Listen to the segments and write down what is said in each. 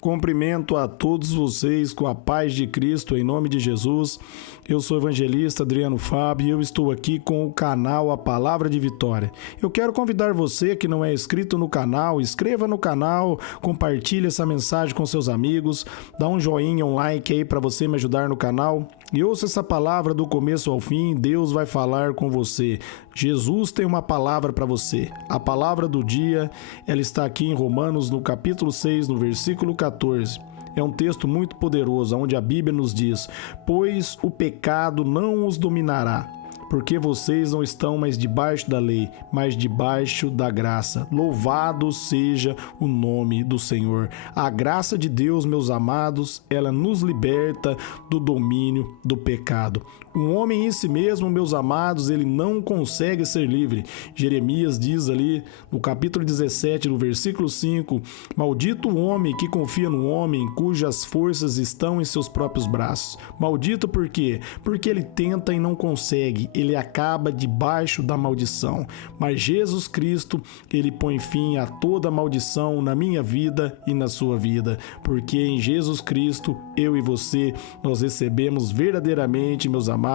Cumprimento a todos vocês com a paz de Cristo, em nome de Jesus. Eu sou o evangelista Adriano Fábio e eu estou aqui com o canal A Palavra de Vitória. Eu quero convidar você que não é inscrito no canal, inscreva no canal, compartilhe essa mensagem com seus amigos, dá um joinha, um like aí para você me ajudar no canal e ouça essa palavra do começo ao fim. Deus vai falar com você. Jesus tem uma palavra para você. A palavra do dia, ela está aqui em Romanos, no capítulo 6, no versículo 14. É um texto muito poderoso, onde a Bíblia nos diz: pois o pecado não os dominará, porque vocês não estão mais debaixo da lei, mas debaixo da graça. Louvado seja o nome do Senhor. A graça de Deus, meus amados, ela nos liberta do domínio do pecado. Um homem em si mesmo, meus amados, ele não consegue ser livre. Jeremias diz ali no capítulo 17, no versículo 5, maldito o homem que confia no homem, cujas forças estão em seus próprios braços. Maldito por quê? Porque ele tenta e não consegue. Ele acaba debaixo da maldição. Mas Jesus Cristo, ele põe fim a toda maldição na minha vida e na sua vida. Porque em Jesus Cristo, eu e você, nós recebemos verdadeiramente, meus amados,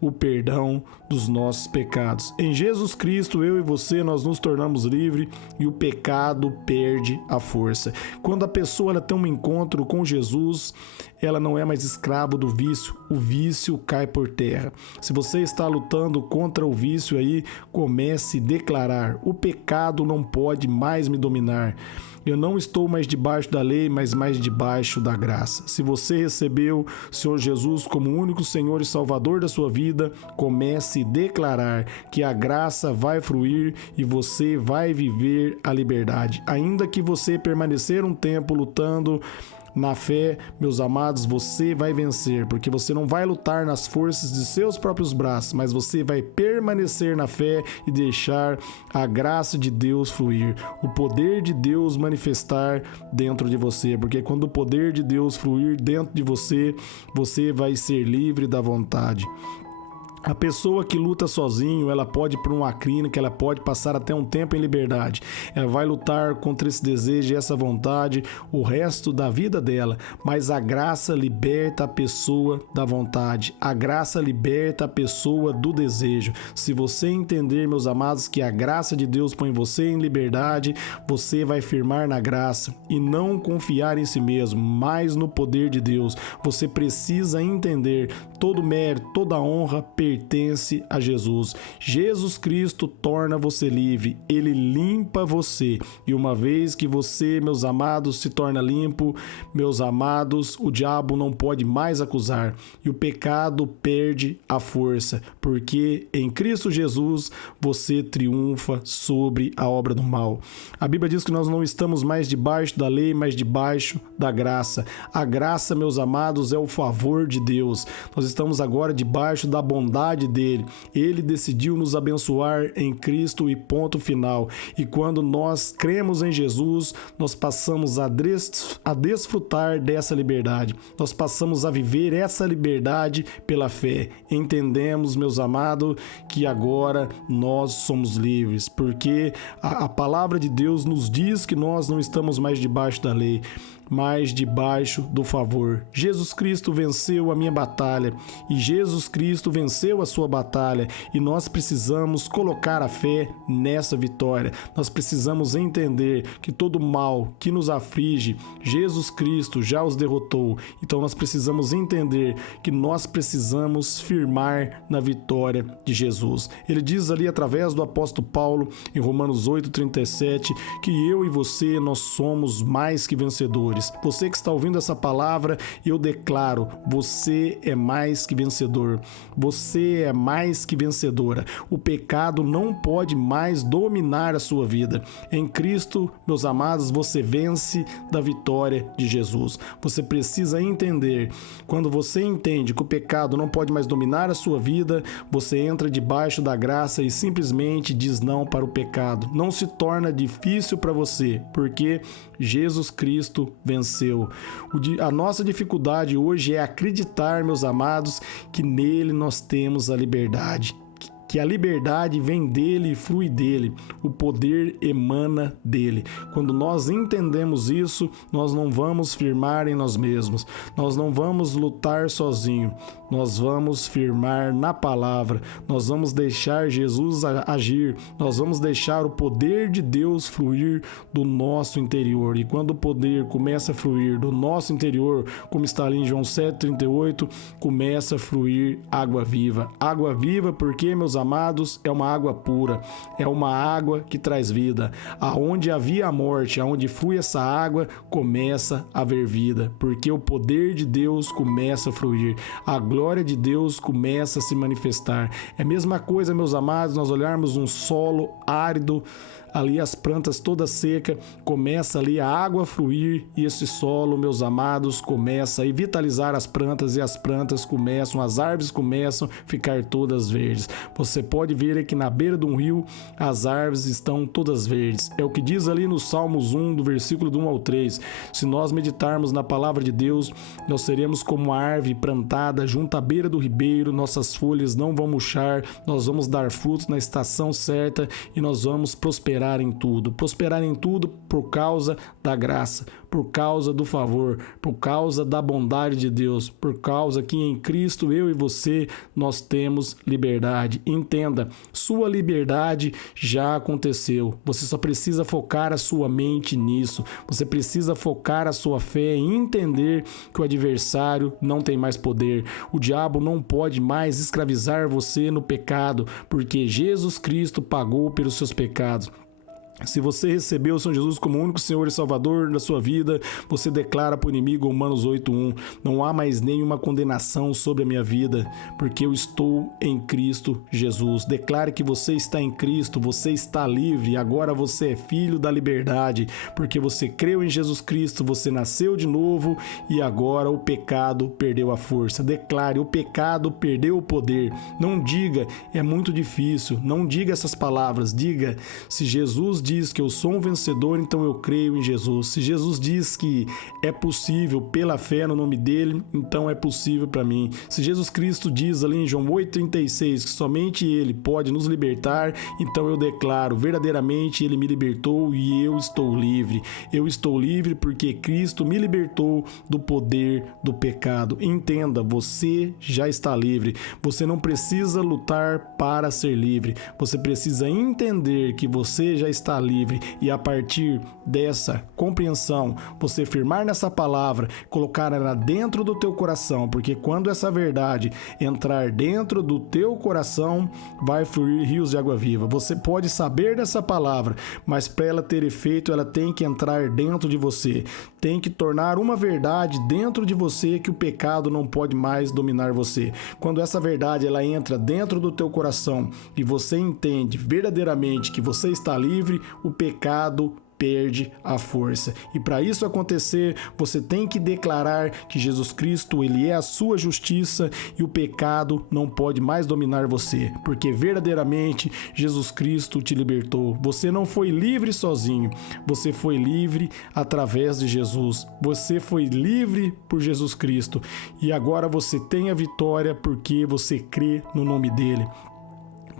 o perdão dos nossos pecados. Em Jesus Cristo, eu e você, nós nos tornamos livres e o pecado perde a força. Quando a pessoa ela tem um encontro com Jesus, ela não é mais escravo do vício, o vício cai por terra. Se você está lutando contra o vício aí, comece a declarar: o pecado não pode mais me dominar. Eu não estou mais debaixo da lei, mas mais debaixo da graça. Se você recebeu o Senhor Jesus como o único Senhor e Salvador da sua vida, comece a declarar que a graça vai fluir e você vai viver a liberdade. Ainda que você permanecer um tempo lutando na fé, meus amados, você vai vencer, porque você não vai lutar nas forças de seus próprios braços, mas você vai permanecer na fé e deixar a graça de Deus fluir, o poder de Deus manifestar dentro de você, porque quando o poder de Deus fluir dentro de você, você vai ser livre da vontade. A pessoa que luta sozinho, ela pode ir para uma clínica, ela pode passar até um tempo em liberdade. Ela vai lutar contra esse desejo e essa vontade o resto da vida dela. Mas a graça liberta a pessoa da vontade. A graça liberta a pessoa do desejo. Se você entender, meus amados, que a graça de Deus põe você em liberdade, você vai firmar na graça e não confiar em si mesmo, mas no poder de Deus. Você precisa entender: todo mérito, toda honra pertence a Jesus. Jesus Cristo torna você livre, ele limpa você. E uma vez que você, meus amados, se torna limpo, meus amados, o diabo não pode mais acusar e o pecado perde a força, porque em Cristo Jesus você triunfa sobre a obra do mal. A Bíblia diz que nós não estamos mais debaixo da lei, mas debaixo da graça. A graça, meus amados, é o favor de Deus. Nós estamos agora debaixo da bondade dele. Ele decidiu nos abençoar em Cristo e ponto final. E quando nós cremos em Jesus, nós passamos a desfrutar dessa liberdade. Nós passamos a viver essa liberdade pela fé. Entendemos, meus amados, que agora nós somos livres, porque a palavra de Deus nos diz que nós não estamos mais debaixo da lei, mas debaixo do favor. Jesus Cristo venceu a minha batalha e Jesus Cristo venceu a sua batalha, e nós precisamos colocar a fé nessa vitória. Nós precisamos entender que todo mal que nos aflige, Jesus Cristo já os derrotou. Então nós precisamos entender que nós precisamos firmar na vitória de Jesus. Ele diz ali através do apóstolo Paulo em Romanos 8:37 que eu e você, nós somos mais que vencedores. Você que está ouvindo essa palavra, eu declaro: você é mais que vencedor. Você é mais que vencedora. O pecado não pode mais dominar a sua vida. Em Cristo, meus amados, você vence da vitória de Jesus. Você precisa entender. Quando você entende que o pecado não pode mais dominar a sua vida, você entra debaixo da graça e simplesmente diz não para o pecado. Não se torna difícil para você, porque Jesus Cristo venceu. A nossa dificuldade hoje é acreditar, meus amados, que nele nós temos a liberdade. que a liberdade vem dele e flui dele, o poder emana dele. Quando nós entendemos isso, nós não vamos firmar em nós mesmos, nós não vamos lutar sozinho, nós vamos firmar na palavra, nós vamos deixar Jesus agir, nós vamos deixar o poder de Deus fluir do nosso interior. E quando o poder começa a fluir do nosso interior, como está ali em João 7,38, começa a fluir água viva. Água viva porque, meus amados, é uma água pura, é uma água que traz vida. Aonde havia a morte, aonde flui essa água, começa a haver vida, porque o poder de Deus começa a fluir, a glória de Deus começa a se manifestar. É a mesma coisa, meus amados, nós olharmos um solo árido, ali as plantas todas secas, começa ali a água a fluir e esse solo, meus amados, começa a vitalizar as plantas e as plantas começam, as árvores começam a ficar todas verdes. Você pode ver aqui na beira de um rio, as árvores estão todas verdes. É o que diz ali no Salmos 1, do versículo do 1 ao 3. Se nós meditarmos na palavra de Deus, nós seremos como uma árvore plantada junto à beira do ribeiro, nossas folhas não vão murchar, nós vamos dar frutos na estação certa e nós vamos prosperar em tudo por causa da graça, por causa do favor, por causa da bondade de Deus, por causa que em Cristo eu e você nós temos liberdade. Entenda, sua liberdade já aconteceu. Você só precisa focar a sua mente nisso. Você precisa focar a sua fé em entender que o adversário não tem mais poder. O diabo não pode mais escravizar você no pecado, porque Jesus Cristo pagou pelos seus pecados. Se você recebeu o Senhor Jesus como único Senhor e Salvador da sua vida, você declara para o inimigo, Romanos 8:1, não há mais nenhuma condenação sobre a minha vida, porque eu estou em Cristo Jesus. Declare que você está em Cristo, você está livre, agora você é filho da liberdade, porque você creu em Jesus Cristo, você nasceu de novo e agora o pecado perdeu a força. Declare, o pecado perdeu o poder. Não diga, é muito difícil, não diga essas palavras, diga, se Jesus diz que eu sou um vencedor, então eu creio em Jesus. Se Jesus diz que é possível pela fé no nome dele, então é possível para mim. Se Jesus Cristo diz ali em João 8,36 que somente ele pode nos libertar, então eu declaro, verdadeiramente ele me libertou e eu estou livre. Eu estou livre porque Cristo me libertou do poder do pecado. Entenda, você já está livre. Você não precisa lutar para ser livre. Você precisa entender que você já está livre e a partir dessa compreensão, você firmar nessa palavra, colocar ela dentro do teu coração, porque quando essa verdade entrar dentro do teu coração, vai fluir rios de água viva. Você pode saber dessa palavra, mas para ela ter efeito, ela tem que entrar dentro de você, tem que tornar uma verdade dentro de você que o pecado não pode mais dominar você. Quando essa verdade ela entra dentro do teu coração e você entende verdadeiramente que você está livre, o pecado perde a força. E para isso acontecer, você tem que declarar que Jesus Cristo, ele é a sua justiça e o pecado não pode mais dominar você, porque verdadeiramente Jesus Cristo te libertou. Você não foi livre sozinho, você foi livre através de Jesus. Você foi livre por Jesus Cristo e agora você tem a vitória porque você crê no nome dele.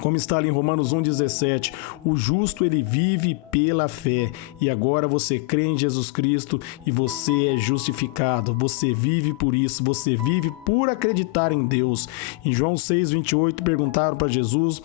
Como está ali em Romanos 1,17, o justo ele vive pela fé e agora você crê em Jesus Cristo e você é justificado, você vive por isso, você vive por acreditar em Deus. Em João 6,28 perguntaram para Jesus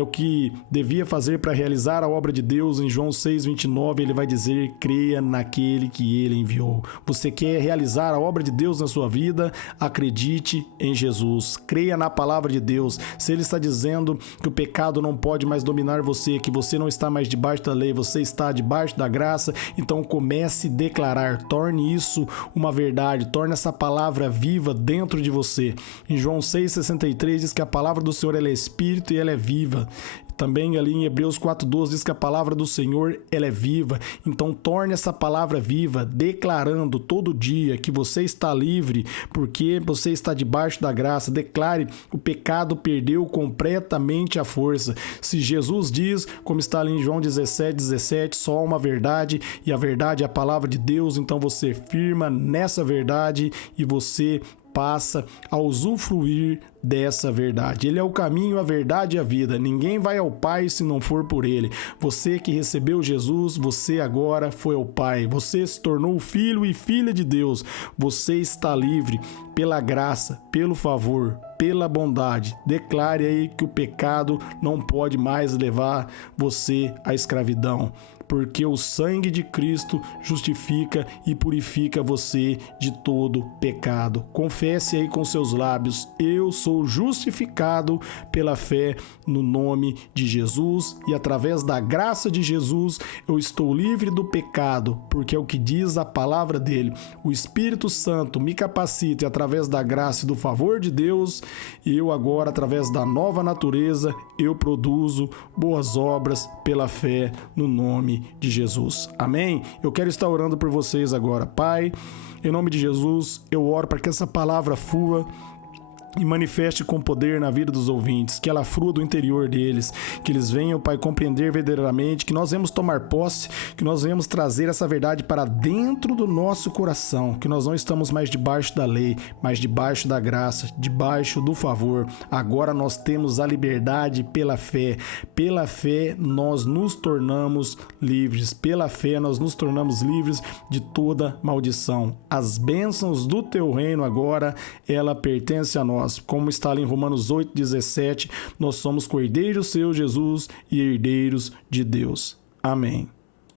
o que devia fazer para realizar a obra de Deus. Em João 6,29 ele vai dizer, creia naquele que ele enviou. Você quer realizar a obra de Deus na sua vida? Acredite em Jesus, creia na palavra de Deus. Se ele está dizendo que o pecado não pode mais dominar você, que você não está mais debaixo da lei, você está debaixo da graça, então comece a declarar, torne isso uma verdade, torne essa palavra viva dentro de você. Em João 6,63 diz que a palavra do Senhor ela é espírito e ela é viva. Também ali em Hebreus 4,12 diz que a palavra do Senhor ela é viva. Então torne essa palavra viva, declarando todo dia que você está livre, porque você está debaixo da graça. Declare, o pecado perdeu completamente a força. Se Jesus diz, como está ali em João 17,17, só uma verdade, e a verdade é a palavra de Deus, então você firma nessa verdade e você passa a usufruir dessa verdade. Ele é o caminho, a verdade e a vida. Ninguém vai ao Pai se não for por Ele. Você que recebeu Jesus, você agora foi ao Pai. Você se tornou filho e filha de Deus. Você está livre pela graça, pelo favor, pela bondade. Declare aí que o pecado não pode mais levar você à escravidão, porque o sangue de Cristo justifica e purifica você de todo pecado. Confesse aí com seus lábios: eu sou justificado pela fé no nome de Jesus, e através da graça de Jesus eu estou livre do pecado, porque é o que diz a palavra dele. O Espírito Santo me capacita, e através da graça e do favor de Deus, eu agora, através da nova natureza, eu produzo boas obras pela fé no nome de Jesus. Amém? Eu quero estar orando por vocês agora. Pai, em nome de Jesus, eu oro para que essa palavra flua e manifeste com poder na vida dos ouvintes, que ela frua do interior deles, que eles venham, Pai, compreender verdadeiramente, que nós venhamos tomar posse, que nós venhamos trazer essa verdade para dentro do nosso coração, que nós não estamos mais debaixo da lei, mas debaixo da graça, debaixo do favor. Agora nós temos a liberdade pela fé. Pela fé nós nos tornamos livres. Pela fé nós nos tornamos livres de toda maldição. As bênçãos do teu reino agora, ela pertence a nós. Como está ali em Romanos 8,17, nós somos cordeiros seus, Jesus, e herdeiros de Deus. Amém.